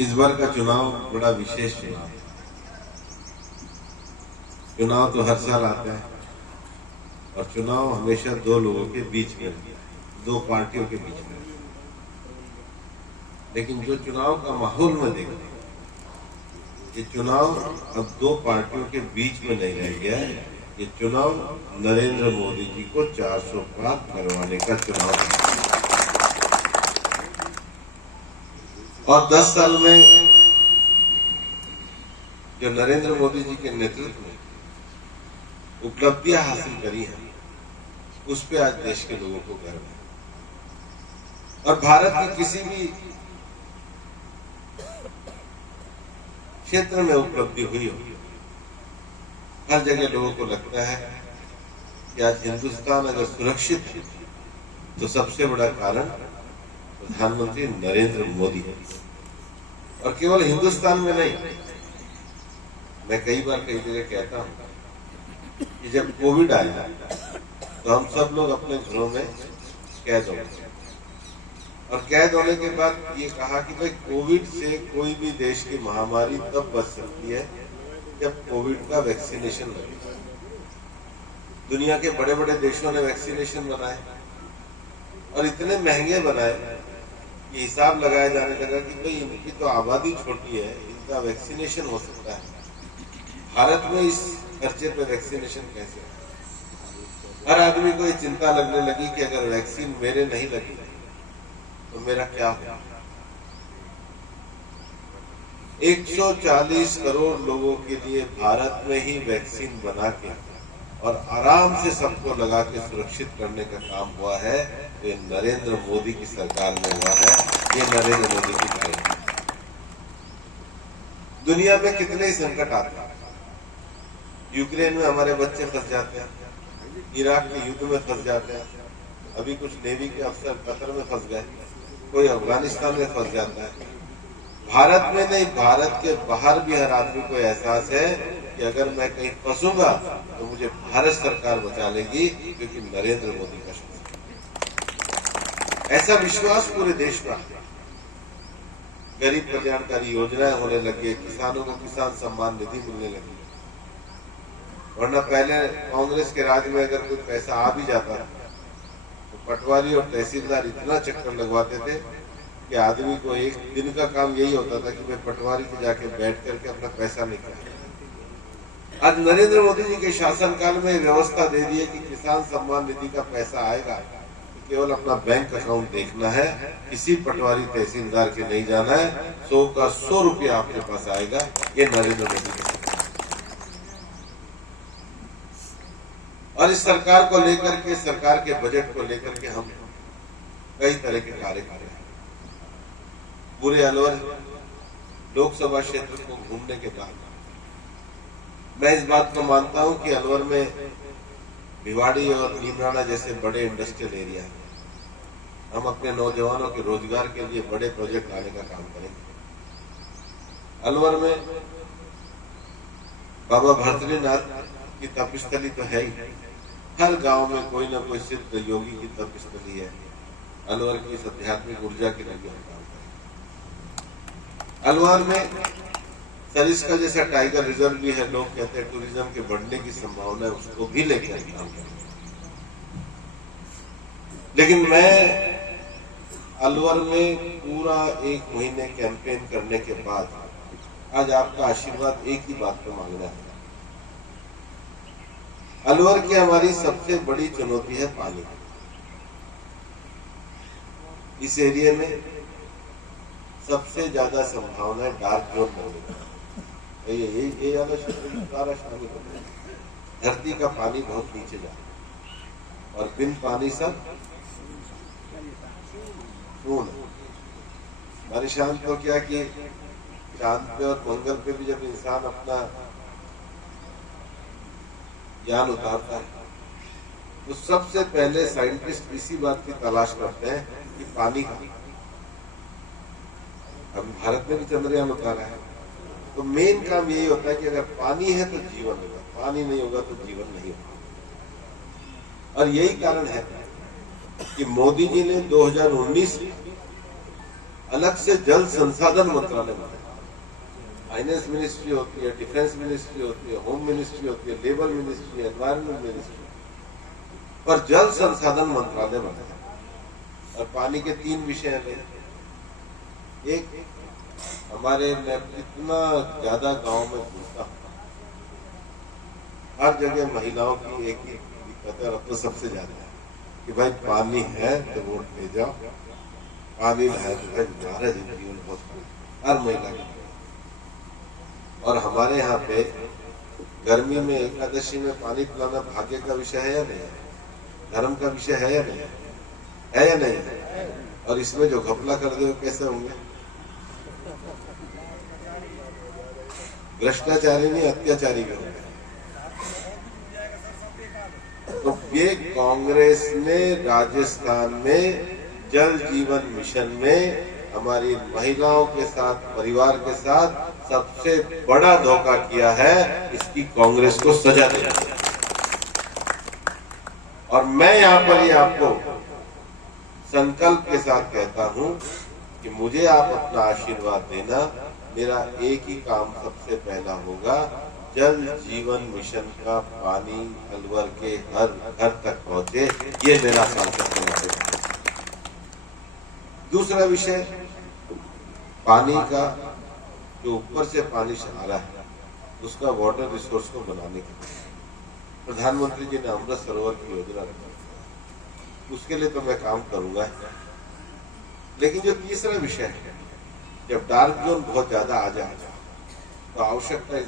इस बार का चुनाव बड़ा विशेष चुनाव है। चुनाव तो हर साल आता है और चुनाव हमेशा दो लोगों के बीच में रहता है, दो पार्टियों के बीच में। लेकिन जो चुनाव का माहौल में देखते हैं, ये चुनाव अब दो पार्टियों के बीच में नहीं रह गया है। ये चुनाव नरेंद्र मोदी जी को 400 पार करवाने का चुनाव है। और 10 साल में जो नरेंद्र मोदी जी के नेतृत्व में उपलब्धियां हासिल करी हैं, उस पे आज देश के लोगों को गर्व है। और भारत की किसी भी क्षेत्र में उपलब्धि हुई हो, हर जगह लोगों को लगता है कि आज हिंदुस्तान अगर सुरक्षित है तो सबसे बड़ा कारण प्रधानमंत्री नरेंद्र मोदी है। और केवल हिंदुस्तान में नहीं, मैं कई बार कई जगह कहता हूं कि जब कोविड आया तो हम सब लोग अपने घरों में कैद हो गए और कैद होने के बाद ये कहा कि भाई कोविड से कोई भी देश की महामारी तब बच सकती है जब कोविड का वैक्सीनेशन लगे। दुनिया के बड़े बड़े देशों ने वैक्सीनेशन बनाए और इतने महंगे बनाए कि हिसाब लगाया जाने लगा कि भाई इनकी तो आबादी छोटी है, इनका वैक्सीनेशन हो सकता है। भारत में इस खर्चे पे वैक्सीनेशन कैसे? हर आदमी को ये चिंता लगने लगी कि अगर वैक्सीन मेरे नहीं लगी तो मेरा क्या होगा। 140 करोड़ लोगों के लिए भारत में ही वैक्सीन बना के और आराम से सबको लगा के सुरक्षित करने का काम हुआ है। तो ये नरेंद्र मोदी की सरकार में हुआ है, ये नरेंद्र मोदी की कार्य। दुनिया में कितने ही संकट आते हैं। यूक्रेन में हमारे बच्चे फंस जाते हैं, इराक के युद्ध में फंस जाते हैं, अभी कुछ नेवी के अफसर कतर में फंस गए, कोई अफगानिस्तान में फंस जाता है। भारत में नहीं, भारत के बाहर भी हर आदमी को एहसास है कि अगर मैं कहीं फंसूंगा तो मुझे भारत सरकार बचा लेगी, क्योंकि नरेंद्र मोदी का शासन। ऐसा विश्वास पूरे देश का। गरीब कल्याणकारी योजनाएं होने लगी, किसानों को किसान सम्मान निधि मिलने लगी। वरना पहले कांग्रेस के राज में अगर कोई पैसा आ भी जाता तो पटवारी और तहसीलदार इतना चक्कर लगवाते थे कि आदमी को एक दिन का काम यही होता था कि मैं पटवारी को जाके बैठ करके अपना पैसा निकाल। आज नरेंद्र मोदी जी के शासनकाल में व्यवस्था दे दी है कि किसान सम्मान निधि का पैसा आएगा, केवल अपना बैंक अकाउंट देखना है, किसी पटवारी तहसीलदार के नहीं जाना है, 100 का 100 रुपया आपके पास आएगा। ये नरेंद्र मोदी का। और इस सरकार को लेकर के, सरकार के बजट को लेकर के हम कई तरह के कार्य कर रहे हैं। पूरे अलवर लोकसभा क्षेत्र को घूमने के बाद मैं इस बात को मानता हूं कि अलवर में भिवाड़ी और नीमराना जैसे बड़े इंडस्ट्रियल एरिया हैं। हम अपने नौजवानों के रोजगार के लिए बड़े प्रोजेक्ट लाने का काम करेंगे। अलवर में बाबा भर्तृनाथ की तपस्थली तो है ही, हर गांव में कोई ना कोई सिद्ध योगी की तपस्थली है। अलवर की इस आध्यात्मिक ऊर्जा के लिए हम काम करेंगे। अलवर में सरिस्का जैसा टाइगर रिजर्व भी है, लोग कहते हैं टूरिज्म के बढ़ने की संभावना है, उसको भी लेकर काम करेंगे। लेकिन मैं अलवर में पूरा 1 महीने कैंपेन करने के बाद आज आपका आशीर्वाद एक ही बात पर मांगना है। अलवर की हमारी सबसे बड़ी चुनौती है पानी। इस एरिया में सबसे ज्यादा संभावना है डार्क जोन बनने की। ये वाला क्षेत्र सारा शामिल होता है। धरती का पानी बहुत नीचे जाता और बिन पानी सब खून। हमारे शांत तो क्या कि चांद पे और मंगल पे भी जब इंसान अपना यान उतारता है तो सबसे पहले साइंटिस्ट इसी बात की तलाश करते हैं कि पानी का। अब भारत में भी चंद्रयान उतारा है, तो मेन काम यही होता है कि अगर पानी है तो जीवन होगा, पानी नहीं होगा तो जीवन नहीं होगा। और यही कारण है कि मोदी जी ने 2019 अलग से जल संसाधन मंत्रालय बनाया। फाइनेंस मिनिस्ट्री होती है, डिफेंस मिनिस्ट्री होती है, होम मिनिस्ट्री होती है, लेबर मिनिस्ट्री, एनवायरमेंट मिनिस्ट्री, पर जल संसाधन मंत्रालय बनाया। और पानी के 3 विषय हैं। एक, हमारे मैं कितना ज्यादा गांव में घूमता हूँ, हर जगह महिलाओं की एक ही दिक्कत है, और अब तो सबसे ज्यादा है कि भाई पानी है तो वोट ले जाओ, पानी है तो भाई तुम्हारा जीवन बहुत हर महिला की। और हमारे यहाँ पे गर्मी में एकादशी में पानी पिलाना भाग्य का विषय है या नहीं, धर्म का विषय है या नहीं, है या नहीं? और इसमें जो घपला कर दे वो कैसे होंगे? भ्रष्टाचारी नहीं, अत्याचारी भी होंगे। तो ये कांग्रेस ने राजस्थान में जल जीवन मिशन में हमारी महिलाओं के साथ, परिवार के साथ सबसे बड़ा धोखा किया है। इसकी कांग्रेस को सजा देना चाहिए। और मैं यहाँ पर ही आपको संकल्प के साथ कहता हूं कि मुझे आप अपना आशीर्वाद देना। मेरा एक ही काम सबसे पहला होगा, जल जीवन मिशन का पानी अलवर के हर घर तक पहुंचे, ये मेरा संकल्प है। दूसरा विषय, पानी का जो ऊपर से पानी आ रहा है उसका वाटर रिसोर्स को बनाने के लिए प्रधानमंत्री जी ने अमृत सरोवर की योजना रखी, उसके लिए तो मैं काम करूंगा। लेकिन जो तीसरा विषय है, जब डार्क जोन बहुत ज्यादा आ जाएगा तो आवश्यकता इस